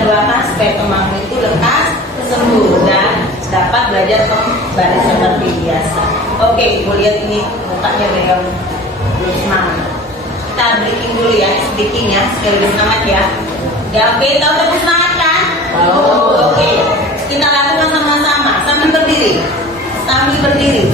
kita doakan supaya temanmu itu lekas sembuh dan dapat belajar kembali seperti biasa. Oke, ibu lihat ini mukanya beliau belum semangat. Kita breaking dulu ya, speakingnya sekaligus semangat ya. Ya oke, tahu tepuk semangat kan? Oke, kita lakukan sama-sama sambil berdiri. Sambil berdiri.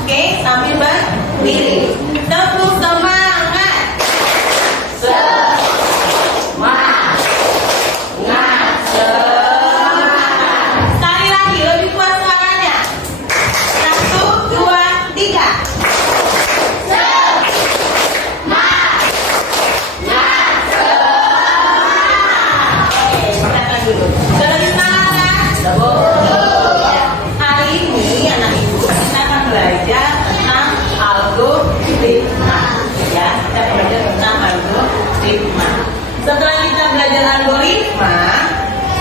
Oke, sambil berdiri. Tepuk semangat. Semangat. Sekali lagi, lebih kuat suaranya. 1, 2, 3. Oke, makan dulu. Sudah semangat kan? Hari ini anak ibu kita akan belajar tentang algoritma. Ya, kita akan belajar tentang algoritma. Setelah kita belajar algoritma,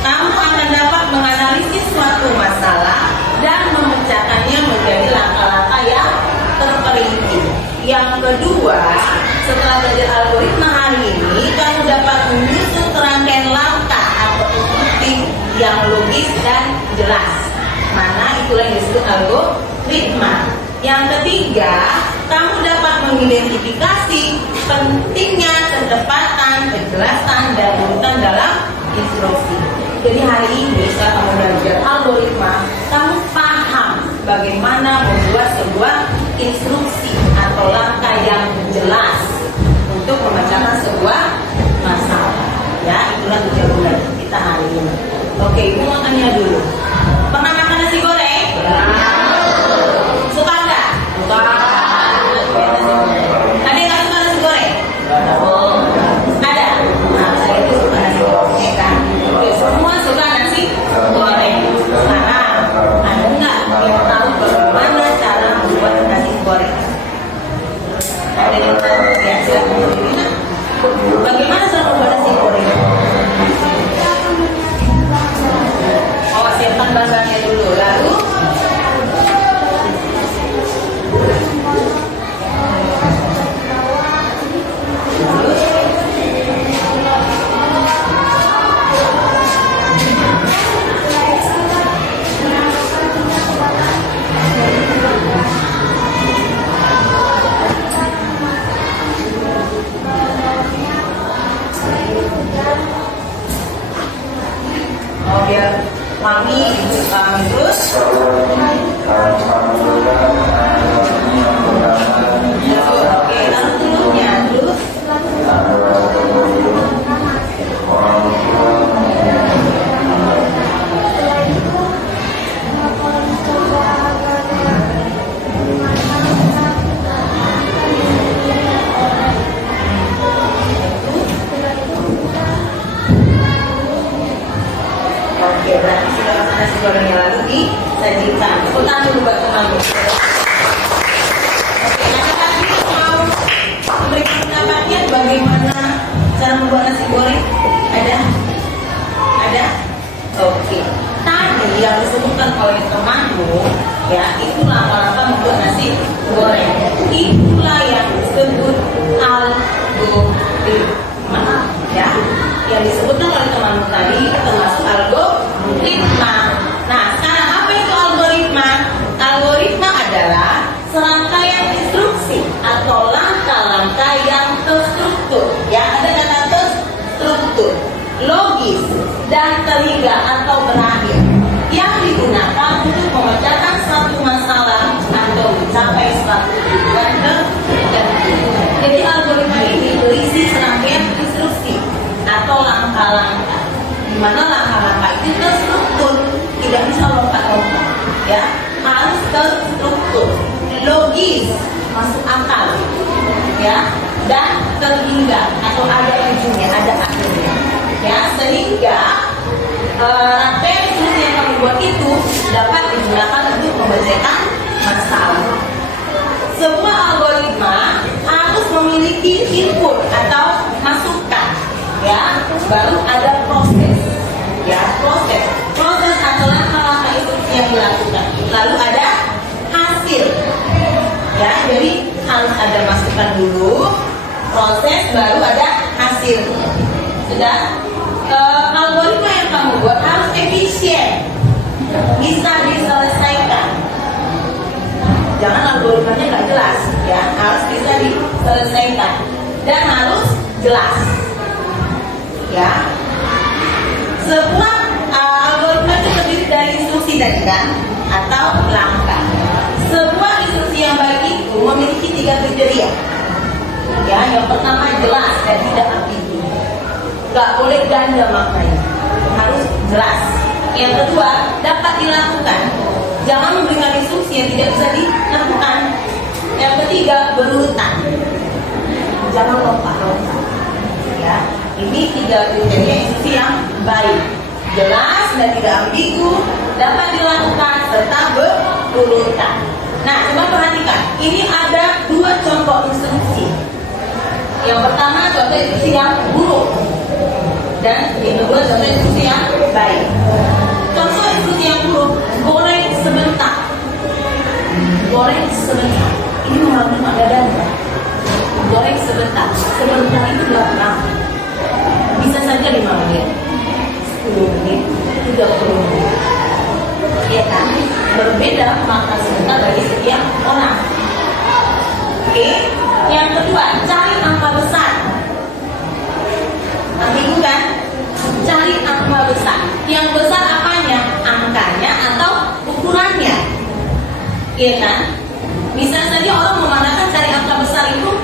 kamu akan dapat menganalisis suatu masalah dan memecahkannya menjadi langkah-langkah yang terperinci. Yang kedua, setelah belajar algoritma hari ini, kamu dapat menyusun rangkaian langkah atau instruksi yang logis dan jelas. Mana itulah yang disebut algoritma. Yang ketiga, kamu dapat mengidentifikasi pentingnya ketepatan, kejelasan, dan urutan dalam instruksi. Jadi hari ini setelah kamu belajar algoritma, kamu paham bagaimana membuat sebuah instruksi atau langkah yang jelas untuk memecahkan sebuah masalah. Ya, itulah tujuan belajar kita hari ini. Oke, ibu mau tanya dulu. Pernah makan nasi goreng? Suka nggak? Suka. Ada yang nggak suka nasi goreng? Ada. Nah, saya itu suka nasi goreng, ya kan? Oke, semua suka nasi goreng. Sekarang ada nggak yang tahu bagaimana cara membuat nasi goreng? Ada yang tahu? Ya, silakan. Bagaimana cara membuat nasi goreng? Oh, siapkan bahan-bahannya dulu. Lalu biar wangi, terus oke, lalu telurnya terus oke, berarti sudah makan nasi gorengnya lalu disajikan. Tepuk tangan dulu buat temanmu. Oke, anak lagi mau memberikan pendapatnya bagaimana cara membuat nasi goreng? Ada? Ada? Oke. Tadi yang disebutkan oleh temanmu, ya, itu langkah-langkah membuat nasi goreng. Itulah yang disebut algoritma, ya. Yang disebutkan oleh temanmu tadi termasuk algoritma. Nah, sekarang apa itu algoritma? Algoritma adalah serangkaian instruksi atau langkah-langkah yang terstruktur, ya, ada kata terstruktur, logis dan terhingga atau berakhir, yang digunakan untuk memecahkan suatu masalah atau mencapai suatu tujuan tertentu. Jadi algoritma ini berisi serangkaian instruksi atau langkah-langkah, di mana langkah-langkah itu terstruktur, tidak bisa lompat-lompat, ya, harus terstruktur, logis, masuk akal, ya, dan terhingga atau ada ujungnya, ada akhirnya, ya, sehingga rangkaian instruksi yang kami buat itu dapat digunakan untuk memecahkan masalah. Sebuah algoritma harus memiliki input atau masukan, ya, baru ada proses, ya, proses atau langkah-langkah instruksi yang dilakukan, lalu ada hasil, ya, jadi harus ada masukan dulu, proses, baru ada hasilnya. Sudah? Algoritma yang kamu buat harus efisien, bisa diselesaikan. Jangan algoritmanya nggak jelas, ya, harus bisa diselesaikan dan harus jelas, ya. Sebuah algoritma itu terdiri dari instruksi tadi kan, atau langkah. Sebuah instruksi yang baik itu memiliki 3 kriteria. Ya, yang pertama jelas dan tidak ambigu. Gak boleh ganda maknanya, harus jelas. Yang kedua, dapat dilakukan. Jangan memberikan instruksi yang tidak bisa dilakukan. Yang ketiga, berurutan. Jangan lompat-lompat. Ya, ini 3 kriteria instruksi yang baik. Jelas dan tidak ambigu, dapat dilakukan serta berurutan. Nah, coba perhatikan. Ini ada 2 contoh instruksi. Yang pertama contoh instruksi yang buruk, dan yang kedua contoh instruksi yang baik. Contoh instruksi yang buruk, goreng sebentar. Goreng sebentar. Ini mengandung ada dana. Goreng sebentar. Sebentar itu 8 lama. Bisa saja 5 menit, 10 menit, 30 menit. Ya kan? Berbeda makna sebentar bagi setiap orang. Oke. Yang kedua, cari angka besar. Ambigu kan? Cari angka besar. Yang besar apanya? Angkanya atau ukurannya? Iya kan? Bisa saja orang memandangkan cari angka besar itu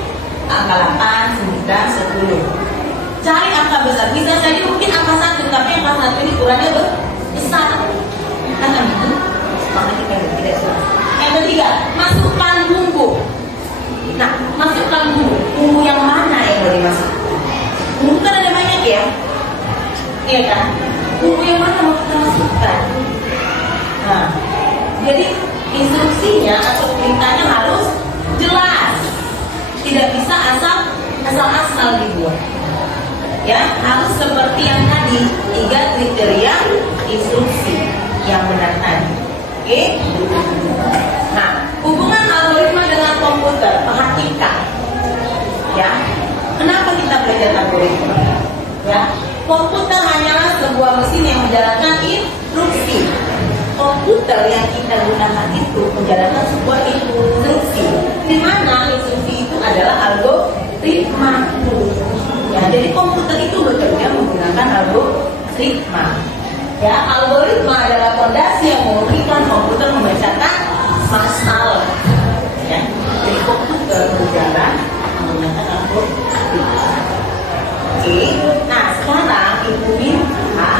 angka 8, 9, 10. Cari angka besar. Bisa saja mungkin angka 1, tapi angka 1 ini ukurannya besar. Kan ambigu? Makanya kita tidak jelas. Yang ketiga, masukkan bumbu. Nah, masukkan bumbu yang mana yang boleh masuk? Bumbu kan ada banyak ya, iya kan? Bumbu yang mana mau kita masukkan? Nah, jadi instruksinya atau perintahnya harus jelas, tidak bisa asal-asal dibuat. Ya, harus seperti yang tadi 3 kriteria instruksi yang benar tadi. Oke? Nah, hubungan algoritma dengan komputer, perhatikan. Ya, kenapa kita belajar algoritma? Ya, komputer hanyalah sebuah mesin yang menjalankan instruksi. Komputer yang kita gunakan itu menjalankan sebuah instruksi, di mana instruksi itu adalah algoritma. Ya, jadi komputer itu bekerja menggunakan algoritma. Ya, algoritma adalah fondasi yang memungkinkan komputer memecahkan masalah. Ya, jadi komputer berjalan menggunakan algoritma. Oke, nah sekarang Ibu minta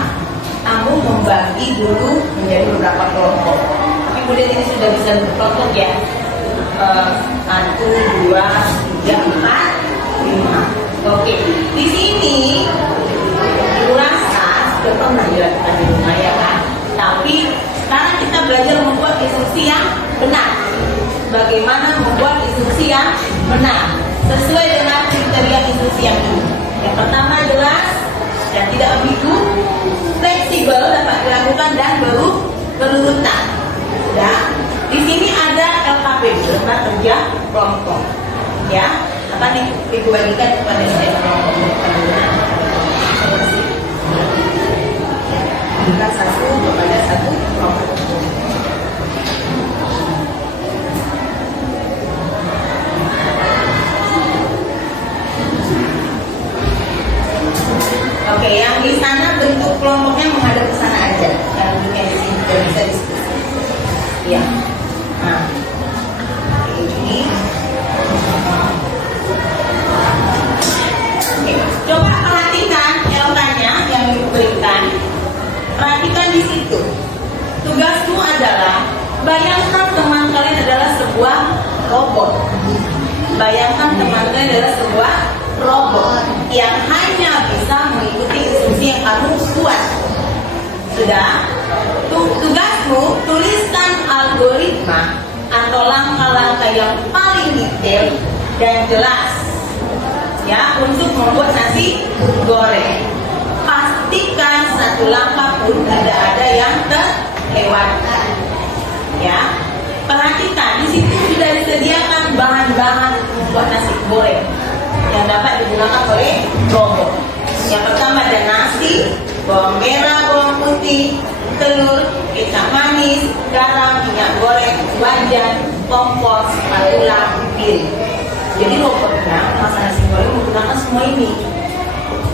kamu membagi dulu menjadi beberapa kelompok. Kemudian ini sudah bisa berkelompok ya. 1, 2, 3, 4, 5. Oke, di sini Ibu rasa sudah pernah dilakukan di rumah ya kan? Tapi sekarang kita belajar membuat instruksi yang benar. Bagaimana membuat instruksi yang benar sesuai dengan kriteria instruksi yang ini. Yang pertama jelas dan tidak ambigu, fleksibel dapat dilakukan dan berurutan. Ya, di sini ada LKP, lembar kerja kelompok. Ya, apa nih Ibu bagikan kepada saya kelompok penggunaan. Kita satu kepada satu kelompok. Oke, yang di sana bentuk kelompoknya menghadap ke sana aja. Yang di sini tidak bisa diskusi. Ya. Nah, ini. Oke, coba perhatikan LK-nya yang diberikan. Perhatikan di situ. Tugasmu adalah bayangkan teman kalian adalah sebuah robot. Bayangkan teman kalian adalah sebuah robot yang hanya bisa mengikuti instruksi yang kamu buat. Sudah? Tugasmu tuliskan algoritma atau langkah-langkah yang paling detail dan jelas ya untuk membuat nasi goreng. Pastikan satu langkah pun tidak ada yang terlewatkan. Ya, perhatikan di situ sudah disediakan bahan-bahan untuk membuat nasi goreng. yang dapat digunakan oleh kelompok. Yang pertama ada nasi, bawang merah, bawang putih, telur, kecap manis, garam, minyak goreng, wajan, kompor, spatula, piring. Jadi robotnya masak nasi goreng menggunakan semua ini.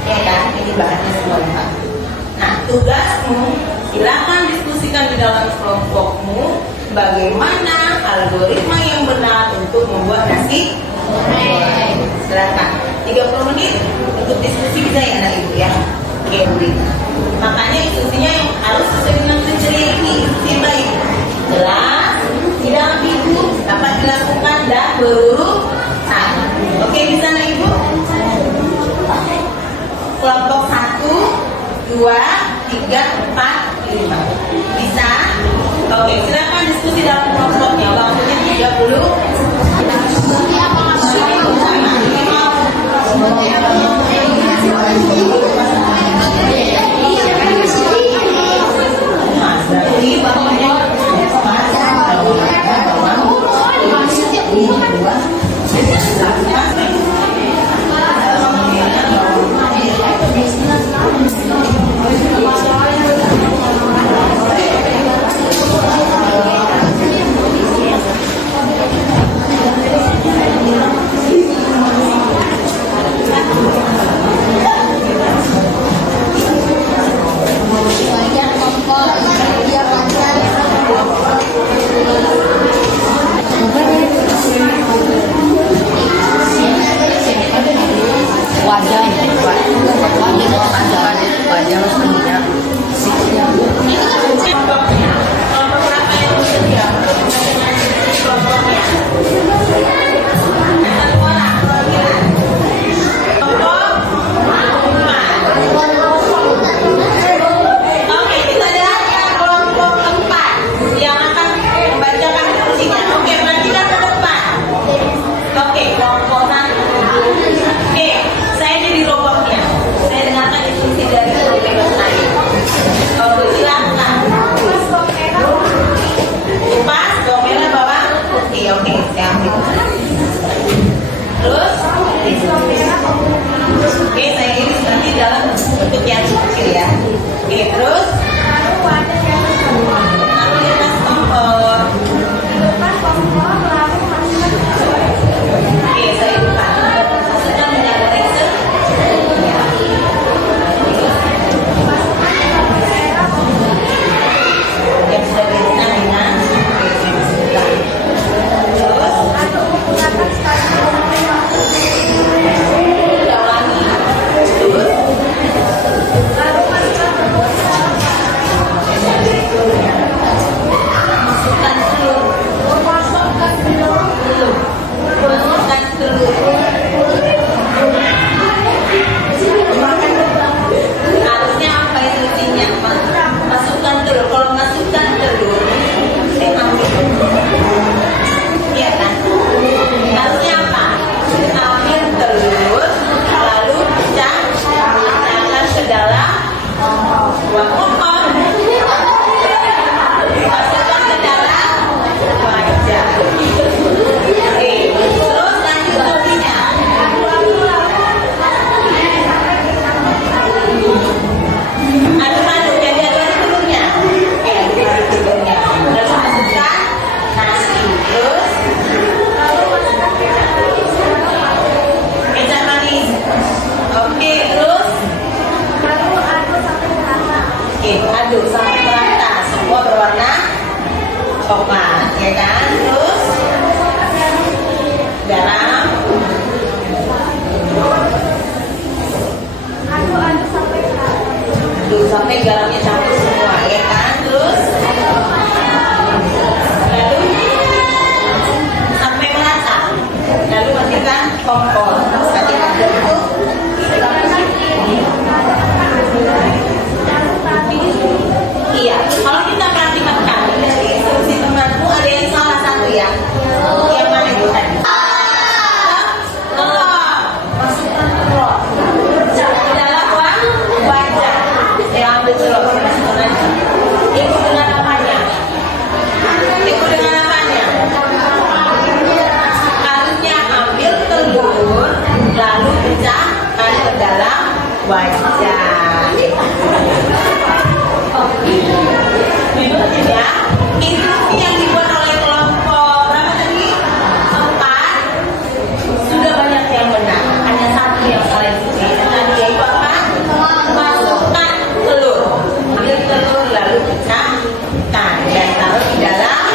Ya kan, ini bahannya semua lengkap. Nah, tugasmu silakan diskusikan di dalam kelompokmu bagaimana algoritma yang benar untuk membuat nasi goreng. Silakan 30 menit untuk diskusi bisa ya anak ibu ya. Oke, makanya diskusinya yang harus sesuai dengan kriteria ini. Diskusi baik, jelas, tidak ambigu, dapat dilakukan dan berurusan. Oke, bisa anak ibu? Kelompok 1, 2, 3, 4, 5. Bisa? Oke, silakan diskusi dalam kelompoknya. Waktunya 30. Instruksi yang dibuat oleh kelompok berapa tadi? 4 sudah banyak yang benar, hanya satu yang salah instruksi. Tadi yaitu apa? Masukkan telur. Ambil telur lalu pecahkan dan taruh di dalam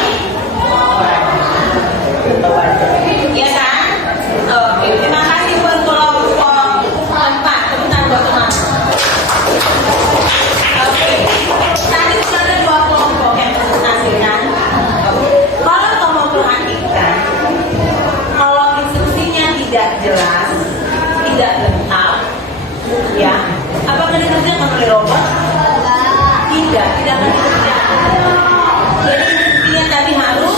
wadah. Ya kan? Oke, terima kasih buat kelompok 4. Tepuk tangan buat teman. Oke, tadi sudah ada 2 kelompok yang presentasi kan? Kalau kamu perhatikan, kalau instruksinya tidak jelas, tidak lengkap, ya, apakah dikerjakan oleh robot? Tidak akan dikerjakan. Jadi instruksinya tadi harus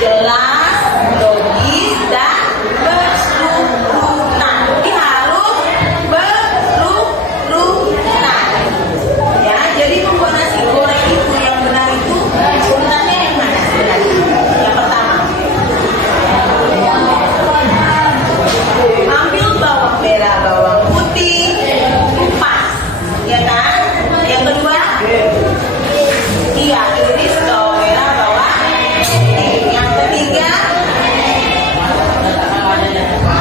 jelas, logis, dan berurutan. Ini harus berurutan. Ya, jadi membuat nasi goreng itu yang benar itu urutannya yang mana sebenarnya? Yang pertama, ambil bawang merah, bawang putih, kupas, ya kan? Yang kedua, iya, iris bawang merah, bawang putih. Yang ketiga,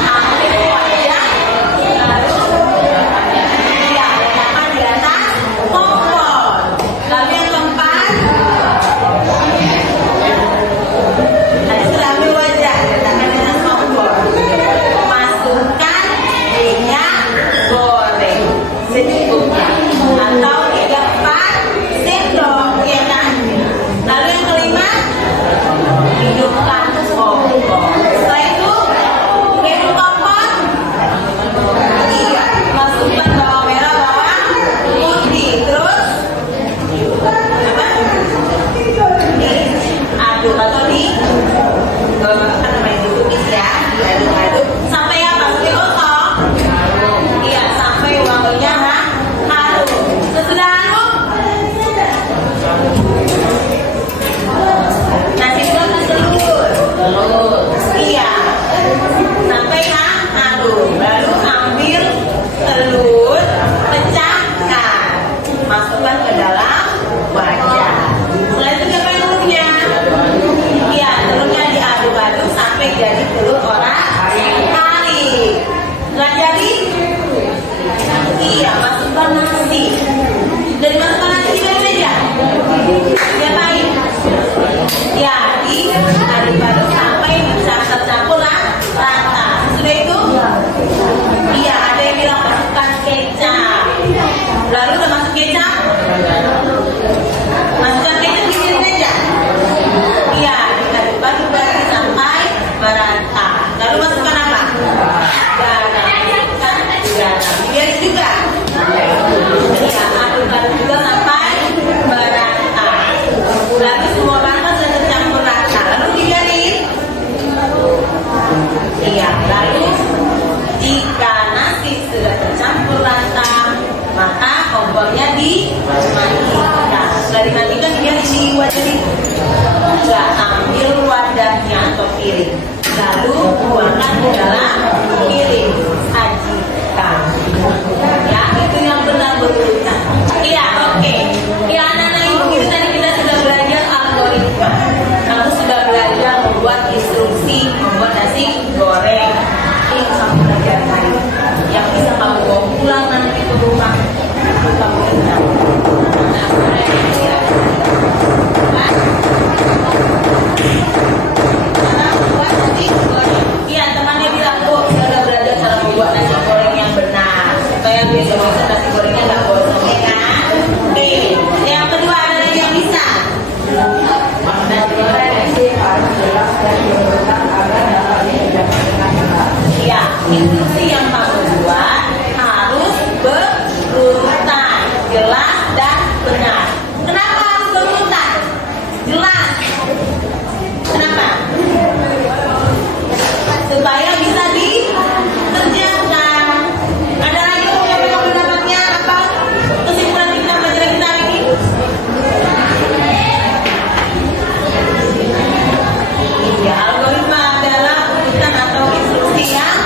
ambil wajan, lalu iya, letakkan di atas kompor. Lalu yang keempat, tadi sudah ambil wajan, letakkan di atas kompor. Masukkan minyak goreng secukupnya, atau 3-4 sendok, ya kan? Lalu yang kelima, hidupkan kompor. Setelah itu, hidup kompor. Iya, masukkan bawang merah, bawang putih. Terus apa? Diaduk atau apa namanya, ditumis ya, diaduk-aduk sampai apa? Sampai gosong. Iya, sampai wanginya harum. Sesudah harum, nasi goreng telur. Iya, sampai harum. Lalu ambil telur, pecahkan, masukkan ke dalam wajan. Setelah itu diapain telurnya? Iya, telurnya diaduk-aduk sampai jadi telur orang-arik. Setelah jadi, iya, masukkan nasi. Dari masukkan nasi di meja. Diapain? Ya, diaduk-aduk sampai tercampur rata. Sudah itu? Iya, ada yang bilang masukkan kecap. Lalu udah masuk kecap? Masukkan kecap di meja. Iya, diaduk-aduk lagi sampai merata. Lalu masukkan apa? Garam. Biar juga. Iya, aduk-aduk juga sampai merata. Lalu semua bahan sudah tercampur rata. Lalu dibiarin. Iya, lalu jika nasi sudah tercampur rata, maka kompornya dimatikan. Setelah dimatikan, dia di wadah itu. Sudah ambil wadahnya atau piring. Lalu buangkan ke dalam piring. Sajikan. Ya, itu yang benar berurutan. Iya, oke. Ya, anak-anak ibu kita tadi kita sudah belajar algoritma. Kamu sudah belajar membuat instruksi, membuat nasi goreng. Ini yang kamu belajar tadi. Yang bisa kamu bawa pulang nanti ke rumah. Kamu ingat. Iya, temannya bilang, "Oh, saya udah belajar cara membuat nasi goreng yang benar, supaya besok-besok nasi gorengnya nggak gosong, ya kan?" Oke, yang kedua ada lagi yang bisa. Nasi goreng harus jelas dan berurutan agar dapat dijalankan. Iya, instruksi yang kamu buat harus berurutan, jelas dan benar. Kenapa harus berurutan? Jelas. Kenapa? Supaya bisa dikerjakan. Ada lagi yang pendapatnya apa? Kesimpulan kita pelajaran kita hari ini. Iya, algoritma adalah urutan atau instruksi yang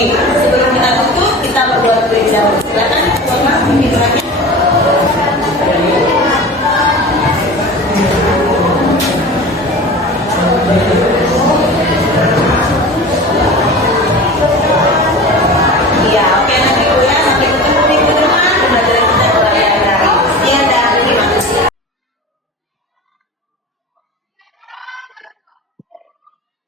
Oke,